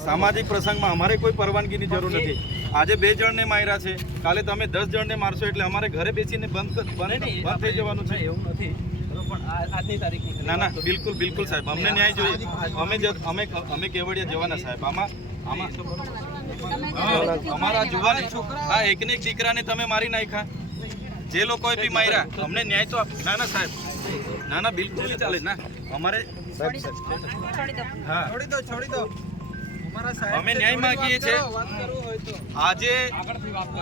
सामाजिक प्रसंग में अमारे कोई परवानगी की जरूर नहीं। आज 2 जण ने मार्या है, काले तमे 10 जण ने मारशो एटले अमारे घरे बेसीने बंद थई जवानुं छे। एवुं नथी आजनी तारीखनी ना ना बिल्कुल बिल्कुल साहेब अमने न्याय जोईए। अमे केवड़िया जवाना साहेब आमा अमारा जुवानी हाँ एक ने एक दीकरा ने तमे मारी नाख्या, जे लोकोए बी मार्या अमने न्याय तो ना ना साहेब ना ना बिल्कुल नहीं चाले ना अमारे हाँ छोड़ी दो અમે ન્યાય માંગીએ છીએ। આજે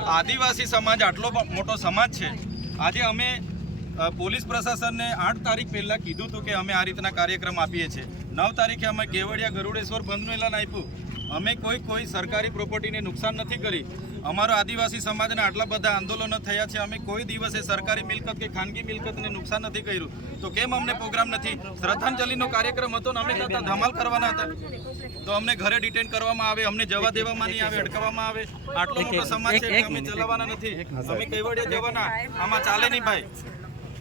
આદિવાસી સમાજ આટલો મોટો સમાજ છે, આજે અમે પોલીસ પ્રશાસનને 8 તારીખ પહેલા કીધું હતું કે અમે આ રીતના કાર્યક્રમ આપીએ છીએ। 9 તારીખે અમે કેવડિયા ગરુડેશ્વર બંધનું એલાન આપ્યું। અમે કોઈ સરકારી પ્રોપર્ટીને નુકસાન નથી કરી। અમારો આદિવાસી સમાજના આટલા બધા આંદોલનો થયા છે, અમે કોઈ દિવસે સરકારી મિલકત કે ખાનગી મિલકતને નુકસાન નથી કર્યું। તો કેમ અમને પ્રોગ્રામ નથી? શ્રદ્ધાંજલિનો કાર્યક્રમ હતો ને અમે કરતા ધમાલ કરવાના હતા તો અમને ઘરે ડિટેન કરવામાં આવે, અમને જવા દેવામાં નહીં આવે, અટકાવવામાં આવે। આટલો મોટો સમાજ છે કે અમે ચલાવવાના નથી, અમે કેવડિયા જવાના, આમાં ચાલે નહીં ભાઈ।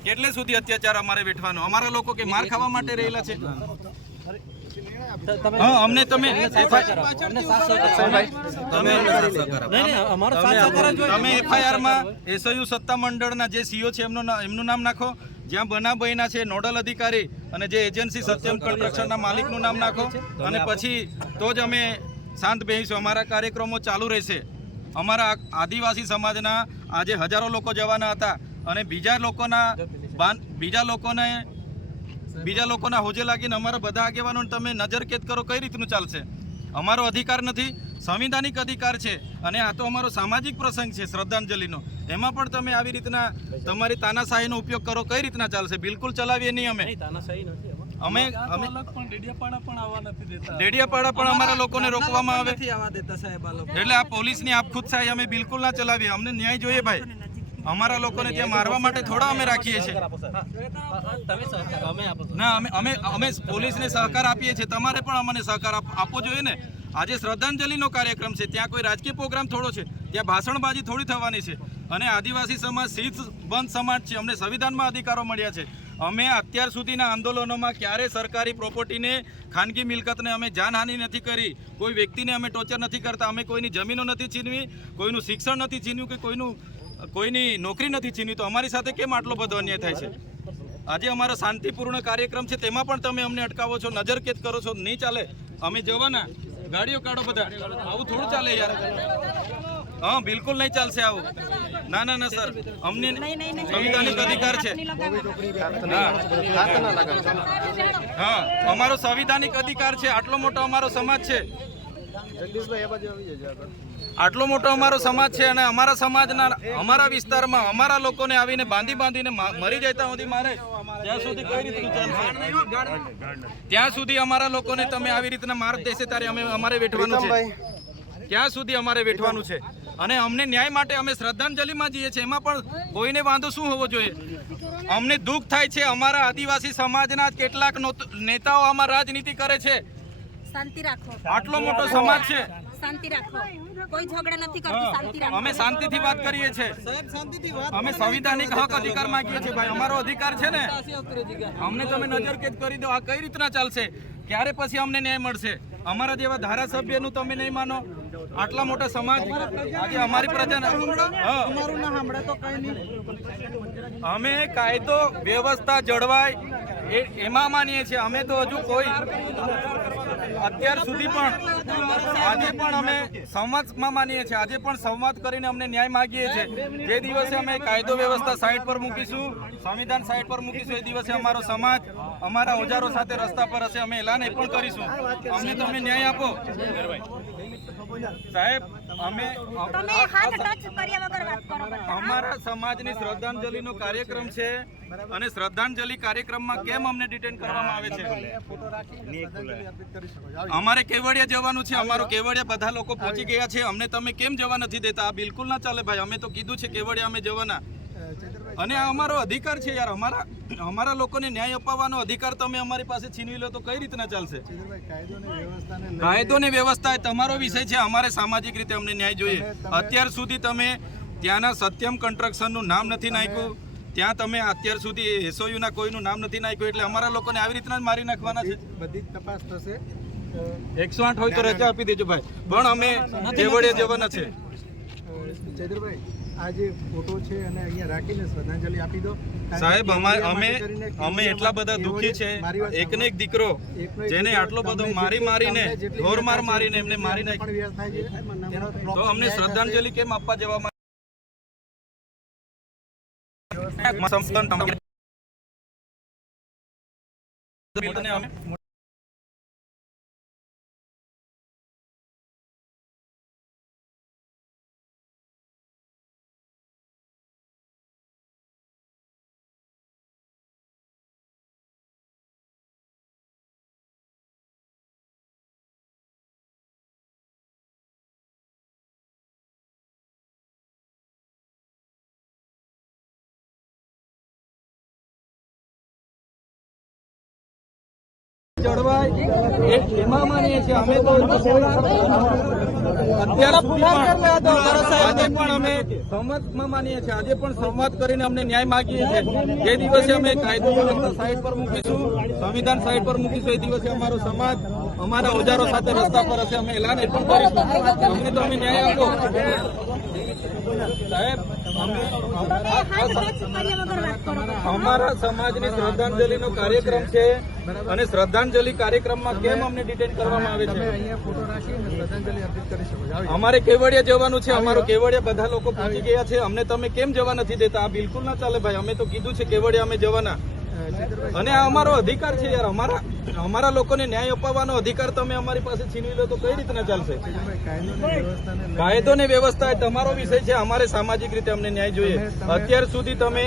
કેટલે સુધી અત્યાચાર અમારે વેઠવાનો? અમારા લોકો કે માર ખાવા માટે રહેલા છે? हाँ हमने तमे एफआईआर में एसयू सत्ता मंडळना जे सीओ छे एमनुं नाम नाखो, ज्यां बनाव बन्या छे नोडल अधिकारी अने जे एजेंसी सत्यम कंस्ट्रक्शनना मालिकनुं नाम नाखो अने पछी तो ज अमे शांत बेसीशुं। अमारा कार्यक्रमो चालू रहेशे। अमारा आदिवासी समाजना आजे हजारों लोको जवाना हता अने बीजा लोकोना होजे लागीने अमारा बधा आगेवानोने तमे नजरकेद करो कई रीतनुं चालशे? अमारो अधिकार नथी, संविधानिक अधिकार छे अने आ तो अमारो सामाजिक प्रसंग छे श्रद्धांजलिनो, एमां पण तमे आवी रीतना तमारी तानाशाहीनो उपयोग करो कई रीतना चालशे? बिल्कुल चलावीए नहीं। અમે ડેડિયાપાડા પણ અમારા લોકોને રોકવામાં આવે એટલે આ પોલીસની આપખુદશાહી અમે બિલકુલ ના ચલાવીએ। અમને ન્યાય જોઈએ ભાઈ। અમારા લોકોને ત્યાં મારવા માટે થોડા અમે રાખીએ છીએ ના, અમે પોલીસને સહકાર આપીએ છીએ, તમારે પણ અમને સહકાર આપવો જોઈએ ને। આજે શ્રદ્ધાંજલિનો કાર્યક્રમ છે, ત્યાં કોઈ રાજકીય પ્રોગ્રામ થોડો છે, ત્યાં ભાષણબાજી થોડી થવાની છે। અને આદિવાસી સમાજ શીત બંધ સમાજ છે, અમને સંવિધાનમાં अधिकारो મળ્યા છે। અમે અત્યાર સુધીના આંદોલનોમાં ક્યારે સરકારી પ્રોપર્ટીને ખાનગી મિલકતને અમે જાનહાનિ નથી કરી, કોઈ વ્યક્તિને અમે ટોર્ચર નથી કરતા, અમે કોઈની જમીનો નથી છીનવી, કોઈનું શિક્ષણ નથી છીન્યું કે કોઈની નોકરી નથી છીનવી। તો અમારી સાથે કેમ આટલો બધો અન્યાય થાય છે? આજે અમારો શાંતિપૂર્ણ કાર્યક્રમ છે, તેમાં પણ તમે અમને અટકાવો છો, નજરકેદ કરો છો। નહીં ચાલે, અમે જવાના, ગાડીઓ કાઢો બધા, આવું થોડું ચાલે યાર। हाँ बिल्कुल नहीं चलशे आवुं। ना ना ना सर, अमने संविधानिक अधिकार छे। हाँ अमारो संविधानिक अधिकार छे, आटलो मोटो अमारो समाज छे, आटलो मोटो अमारो समाज छे अने अमारा समाजना अमारा विस्तारमां अमारा लोकोने आवीने बांधीने मरी जता सुधी मारे त्यां सुधी कई रीतनुं चालशे? त्यां सुधी अमारा लोकोने तमे आवी रीतना मार देशे त्यारे अमारे वेठवानुं छे, ત્યાં સુધી અમારે વેઠવાનું છે। અને અમને ન્યાય માટે અમે શ્રદ્ધાંજલિમાં જઈએ છીએ, એમાં પણ કોઈને વાંધો શું હોવો જોઈએ? અમને દુઃખ થાય છે, અમારા આદિવાસી સમાજના કેટલાક નેતાઓ આમાં રાજનીતિ કરે છે। શાંતિ રાખો, આટલો મોટો સમાજ છે, શાંતિ રાખો, કોઈ ઝઘડા નથી કરતું, શાંતિ રાખો। અમે શાંતિથી વાત કરીએ છીએ, અમે સંવિધાનિક હક અધિકાર માંગીએ છીએ ભાઈ। અમારો અધિકાર છે ને, અમને તમે નજરકેદ કરી દો, આ કઈ રીતના ચાલશે? ક્યારે પછી અમને ન્યાય મળશે? અમારા જેવા ધારાસભ્યનું તમે નહીં માનો, આટલા મોટા સમાજ આજે અમારી પ્રજાને અમે કાયદો વ્યવસ્થા જળવાય એમાં માનીએ છીએ। અમે તો હજુ કોઈ અત્યાર સુધી પણ આજે પણ અમે સંવાદમાં માનીએ છીએ, આજે પણ સંવાદ કરીને અમને ન્યાય માગીએ છીએ। જે દિવસે અમે કાયદો વ્યવસ્થા સાઈડ પર મૂકીશું, સંવિધાન સાઈડ પર મૂકીશું, એ દિવસે અમારો સમાજ અમારા ઓજારો સાથે રસ્તા પર હશે। અમે એલાન એ પણ કરીશું, અમને તમે ન્યાય આપો સાહેબ। અમે અમારા સમાજની શ્રદ્ધાંજલિનો કાર્યક્રમ છે અને શ્રદ્ધાંજલિ કાર્યક્રમમાં કેમ અમને ડિટેન કરવામાં આવે છે? અમારે કેવડિયા જવાનું છે, અમારો કેવડિયા બધા લોકો પહોંચી ગયા છે, અમને તમે કેમ જવા નથી દેતા? આ બિલકુલ ના ચાલે ભાઈ। અમે તો કીધું છે કેવડિયા અમે જવાના, અને આ અમારો અધિકાર છે યાર। અમારા લોકોને ન્યાય અપાવવાનો અધિકાર તમે અમારી પાસે છીનવી લો તો કઈ રીતના ચાલશે? કાયદો ને વ્યવસ્થા એ તમારો વિષય છે, અમારે સામાજિક રીતે અમને ન્યાય જોઈએ। અત્યાર સુધી તમે ત્યાંના સત્યમ કન્સ્ટ્રક્શનનું નામ નથી નાખ્યું, ત્યાં તમે અત્યાર સુધી એસઓયુના કોઈનું નામ નથી નાખ્યું, એટલે અમારા લોકોને આવી રીતના જ મારી નાખવાના છે। બધી તપાસ થશે, 108 હોય તો રજા આપી દેજો ભાઈ, પણ અમે કેવડિયા જવાના છે. ચૈતરભાઈ, આ જે ફોટો છે અને અહીંયા રાખીને શ્રદ્ધાંજલિ આપી દો. સાહેબ અમે એટલા બધા દુઃખી છે. એકને એક દીકરો જેને આટલો બધો મારીને ઢોરમાર મારીને એમને મારી નાખ્યો, તો અમને શ્રદ્ધાંજલિ કેમ આપવા જવામાં? એમાં માનીએ છીએ અમે તો અત્યારે પણ અમે સંવાદમાં માનીએ છીએ. આજે પણ સંવાદ કરીને અમને ન્યાય માગીએ છીએ. જે દિવસે અમે કાયદો સાઈડ પર મૂકીશું, સંવિધાન સાઈડ પર મૂકીશું, એ દિવસે અમારો સમાજ અમારા ઓજારો સાથે રસ્તા પર હશે. અમે એલાન એ પણ કરીશું. અમને તો અમે ન્યાય આપો સાહેબ. અમારા સમાજની શ્રદ્ધાંજલિનો કાર્યક્રમ છે અને શ્રદ્ધાંજલિ કાર્યક્રમમાં કેમ અમને ડિટેન કરવામાં આવે છે? અમારે કેવડિયા જવાનું છે. અમારો કેવડિયા બધા લોકો પહોંચી ગયા છે. અમને તમે કેમ જવા નથી દેતા? આ બિલકુલ ના ચાલે ભાઈ. અમે તો કીધું છે કેવડિયા અમે જવાના, અને આ અમારો અધિકાર છે યાર. અમારા લોકોને ન્યાય અપાવવાનો અધિકાર તમે અમારી પાસે છીનવી લો તો કઈ રીતના ચાલશે? કાયદો ને વ્યવસ્થા એ તમારો વિષય છે. અમારે સામાજિક રીતે અમને ન્યાય જોઈએ. અત્યાર સુધી તમે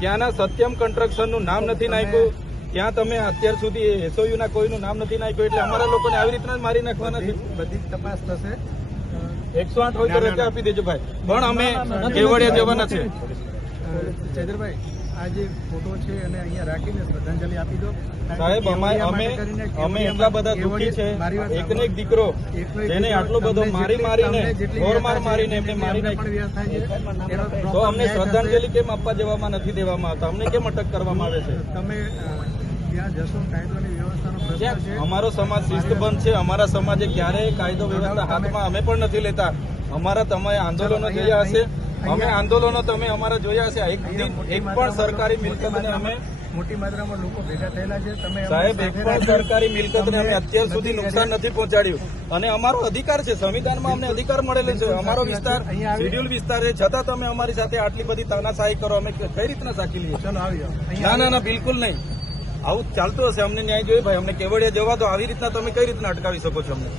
ત્યાંના સત્યમ કન્સ્ટ્રક્શન નું નામ નથી નાખ્યું, ત્યાં તમે અત્યાર સુધી એસઓયુ ના કોઈનું નામ નથી નાખ્યું, એટલે અમારા લોકોને આવી રીતના જ મારી નાખવાના છે. બધી તપાસ થશે. 108 હોય તો રજા આપી દેજો ભાઈ, પણ અમે કેવડિયા જવાના છે. ચૈતરભાઈ, આ જે ફોટો છે અને અહીંયા રાખીને શ્રદ્ધાંજલિ આપી દો. સાહેબ અમે એટલા બધા દુઃખી છે. એકને એક દીકરો જેને આટલો બધો મારીને ઢોરમાર મારીને એમને મારી નાખ્યો, તો અમને શ્રદ્ધાંજલિ કેમ આપવા જવામાં નથી દેવામાં આવતા? અમને કેમ અટક કરવામાં આવે છે? તમે ત્યાં જશો, કાયદોની વ્યવસ્થાનો પ્રશ્ન છે. અમારો સમાજ શિસ્તબંધ છે. અમારા સમાજે ક્યારેય કાયદો વ્યવસ્થા હાથમાં અમે પણ નથી લેતા. અમારા તમે આંદોલનો જોયા હશે, અમે આંદોલનો તમે અમારા જોયા હશે. એક પણ સરકારી મિલકતને અમે મોટી માત્રામાં લોકો ભેગા થયેલા છે. તમે સાહેબ એક પણ સરકારી મિલકતને અમે અત્યાર સુધી નુકસાન નથી પહોંચાડ્યું, અને અમારો અધિકાર છે. સંવિધાનમાં અમને અધિકાર મળેલો છે. અમારો વિસ્તાર શેડ્યુલ વિસ્તાર છે, છતાં તમે અમારી સાથે આટલી બધી તાનાશાહી કરો. અમે કઈ રીતના સાચી લઈએ? ચલો આવ્યો. ના બિલકુલ નહીં. આવું ચાલતું હશે. અમને ન્યાય જોઈએ ભાઈ. અમને કેવડિયા જવા દો. આવી રીતના તમે કઈ રીતના અટકાવી શકો છો અમને?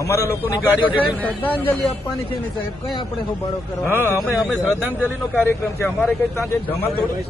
અમારા લોકોની ગાડીઓ શ્રદ્ધાંજલિ આપવાની છે ને સાહેબ, કઈ આપણે હોબાળો કરવા? અમે શ્રદ્ધાંજલિનો કાર્યક્રમ છે. અમારે કઈ ત્યાં ધમાલ થોડી.